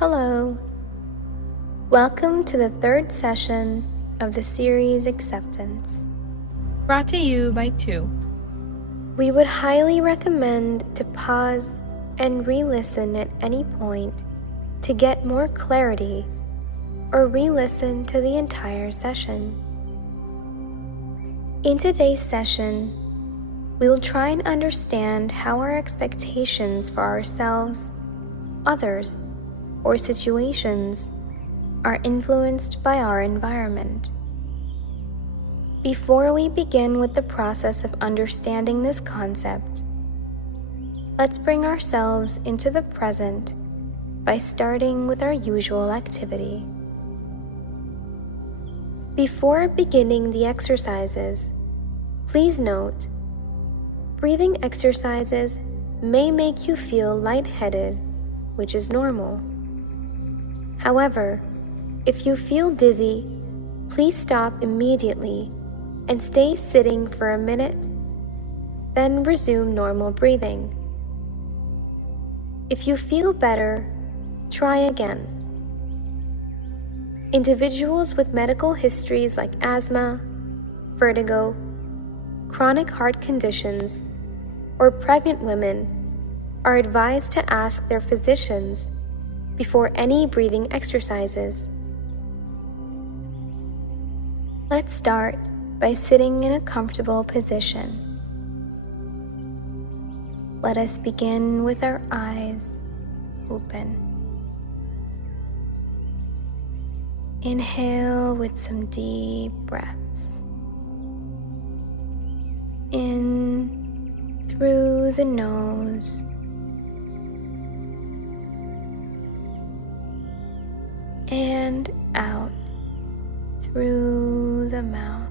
Hello. Welcome to the third session of the series Acceptance. Brought to you by 2. We would highly recommend to pause and re-listen at any point to get more clarity, or re-listen to the entire session. In today's session, we'll try and understand how our expectations for ourselves, others, or situations are influenced by our environment. Before we begin with the process of understanding this concept, let's bring ourselves into the present by starting with our usual activity. Before beginning the exercises, please note, breathing exercises may make you feel lightheaded, which is normal. However, if you feel dizzy, please stop immediately and stay sitting for a minute, then resume normal breathing. If you feel better, try again. Individuals with medical histories like asthma, vertigo, chronic heart conditions, or pregnant women are advised to ask their physicians before any breathing exercises. Let's start by sitting in a comfortable position. Let us begin with our eyes open. Inhale with some deep breaths. In through the nose. And out through the mouth.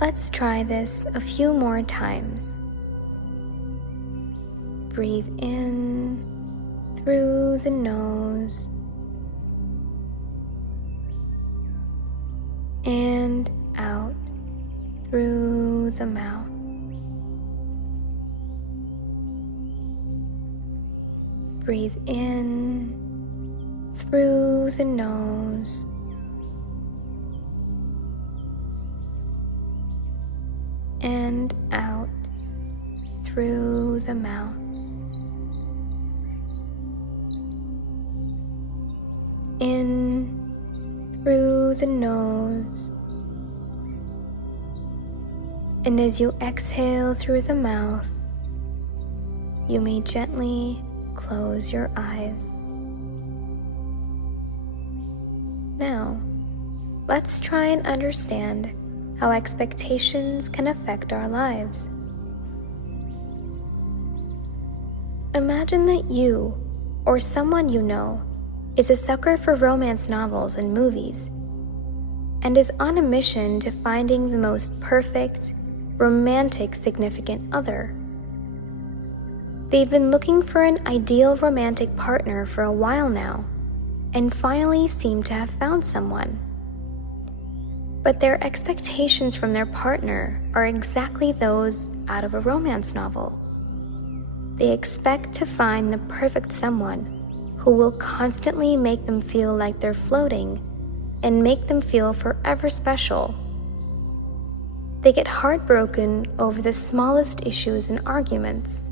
Let's try this a few more times. Breathe in through the nose and out through the mouth. Breathe in through the nose and out through the mouth. In through the nose, and as you exhale through the mouth, you may gently close your eyes. Now, let's try and understand how expectations can affect our lives. Imagine that you, or someone you know, is a sucker for romance novels and movies, and is on a mission to finding the most perfect, romantic significant other. They've been looking for an ideal romantic partner for a while now, and finally seem to have found someone. But their expectations from their partner are exactly those out of a romance novel. They expect to find the perfect someone who will constantly make them feel like they're floating and make them feel forever special. They get heartbroken over the smallest issues and arguments.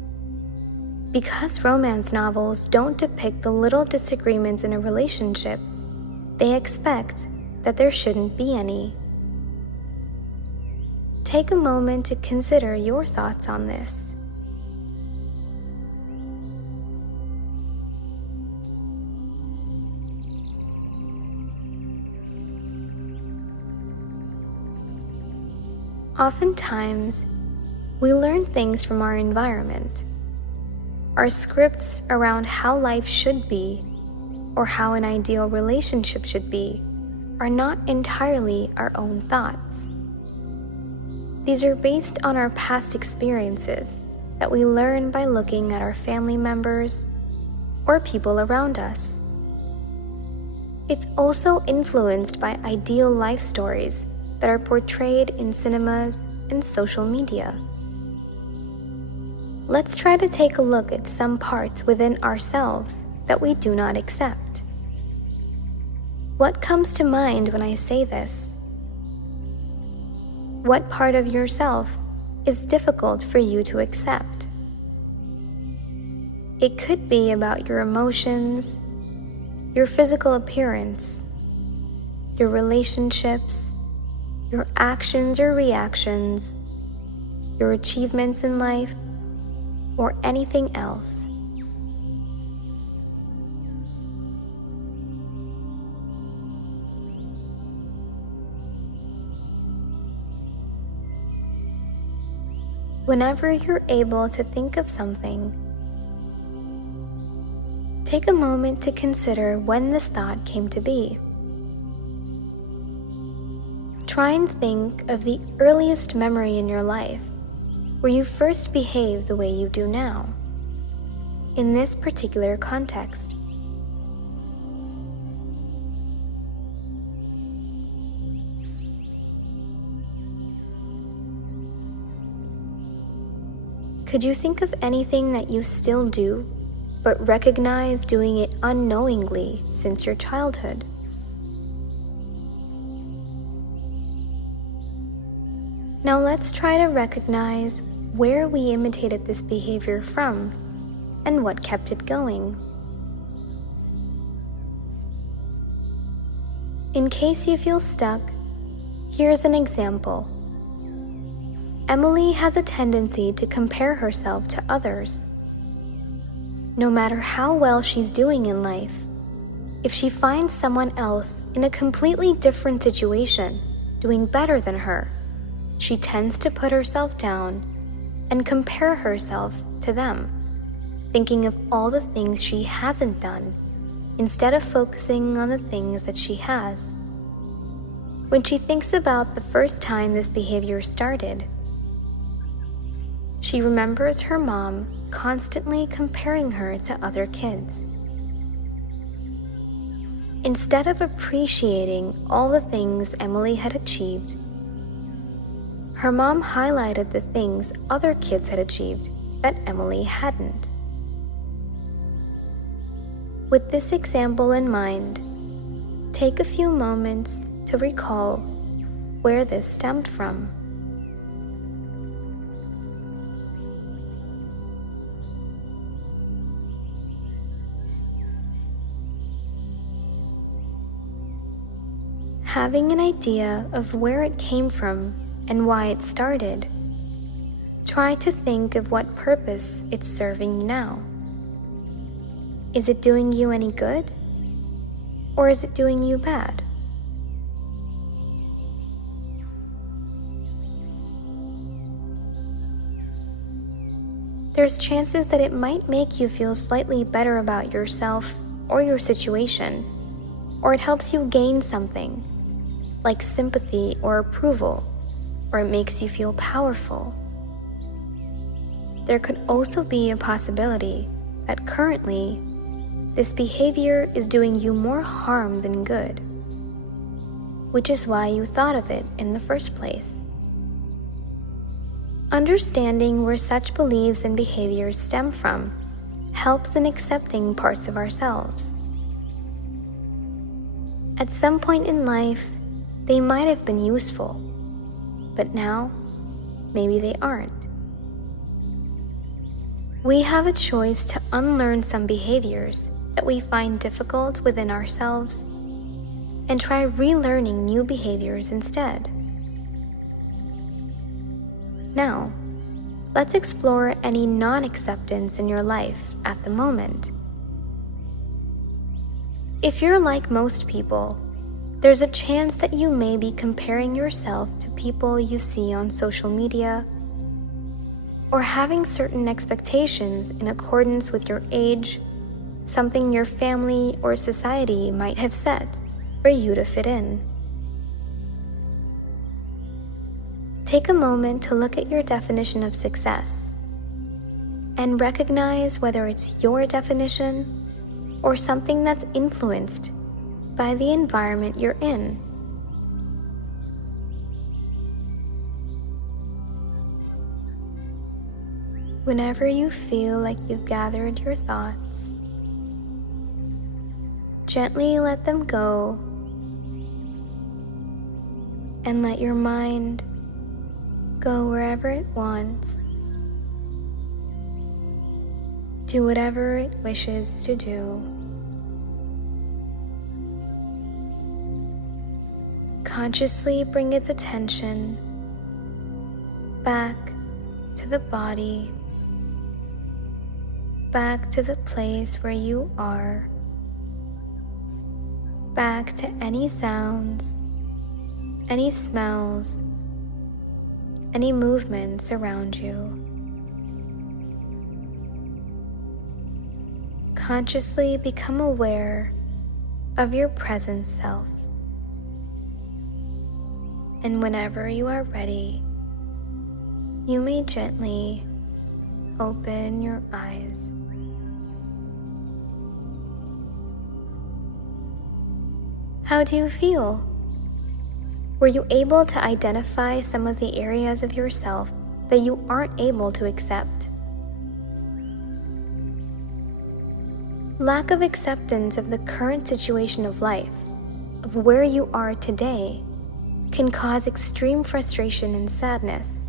Because romance novels don't depict the little disagreements in a relationship, they expect that there shouldn't be any. Take a moment to consider your thoughts on this. Oftentimes, we learn things from our environment. Our scripts around how life should be, or how an ideal relationship should be, are not entirely our own thoughts. These are based on our past experiences that we learn by looking at our family members or people around us. It's also influenced by ideal life stories that are portrayed in cinemas and social media. let's try to take a look at some parts within ourselves that we do not accept. What comes to mind when I say this? What part of yourself is difficult for you to accept? It could be about your emotions, your physical appearance, your relationships, your actions or reactions, your achievements in life, or anything else. Whenever you're able to think of something, take a moment to consider when this thought came to be. Try and think of the earliest memory in your life where you first behaved the way you do now, in this particular context. Could you think of anything that you still do, but recognize doing it unknowingly since your childhood? Now let's try to recognize where we imitated this behavior from and what kept it going. In case you feel stuck, here's an example. Emily has a tendency to compare herself to others. No matter how well she's doing in life, if she finds someone else in a completely different situation doing better than her, she tends to put herself down and compare herself to them, thinking of all the things she hasn't done instead of focusing on the things that she has. When she thinks about the first time this behavior started, she remembers her mom constantly comparing her to other kids. Instead of appreciating all the things Emily had achieved, her mom highlighted the things other kids had achieved that Emily hadn't. With this example in mind, take a few moments to recall where this stemmed from. Having an idea of where it came from and why it started, try to think of what purpose it's serving now. Is it doing you any good? Or is it doing you bad? There's chances that it might make you feel slightly better about yourself or your situation, or it helps you gain something, like sympathy or approval, or it makes you feel powerful. There could also be a possibility that currently this behavior is doing you more harm than good, which is why you thought of it in the first place. Understanding where such beliefs and behaviors stem from helps in accepting parts of ourselves. At some point in life, they might have been useful, but now, maybe they aren't. We have a choice to unlearn some behaviors that we find difficult within ourselves and try relearning new behaviors instead. Now, let's explore any non-acceptance in your life at the moment. If you're like most people, there's a chance that you may be comparing yourself to people you see on social media, or having certain expectations in accordance with your age, something your family or society might have set for you to fit in. Take a moment to look at your definition of success and recognize whether it's your definition or something that's influenced by the environment you're in. Whenever you feel like you've gathered your thoughts, gently let them go and let your mind go wherever it wants. Do whatever it wishes to do. Consciously bring its attention back to the body, back to the place where you are, back to any sounds, any smells, any movements around you. Consciously become aware of your present self. And whenever you are ready, you may gently open your eyes. How do you feel? Were you able to identify some of the areas of yourself that you aren't able to accept? Lack of acceptance of the current situation of life, of where you are today, can cause extreme frustration and sadness.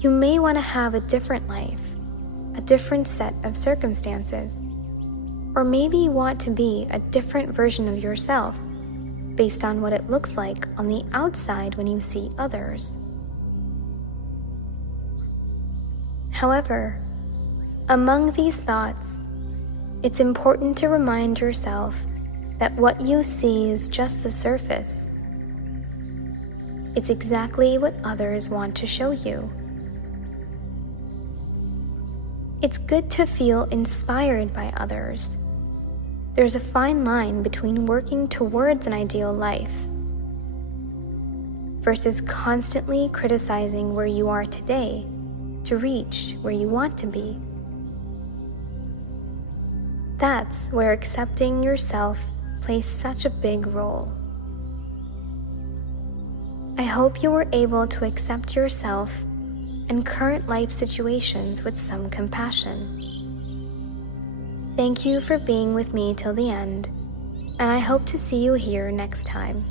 You may want to have a different life, a different set of circumstances, or maybe you want to be a different version of yourself based on what it looks like on the outside when you see others. However, among these thoughts, it's important to remind yourself that what you see is just the surface. It's exactly what others want to show you. It's good to feel inspired by others. There's a fine line between working towards an ideal life versus constantly criticizing where you are today to reach where you want to be. That's where accepting yourself plays such a big role. I hope you were able to accept yourself and current life situations with some compassion. Thank you for being with me till the end, and I hope to see you here next time.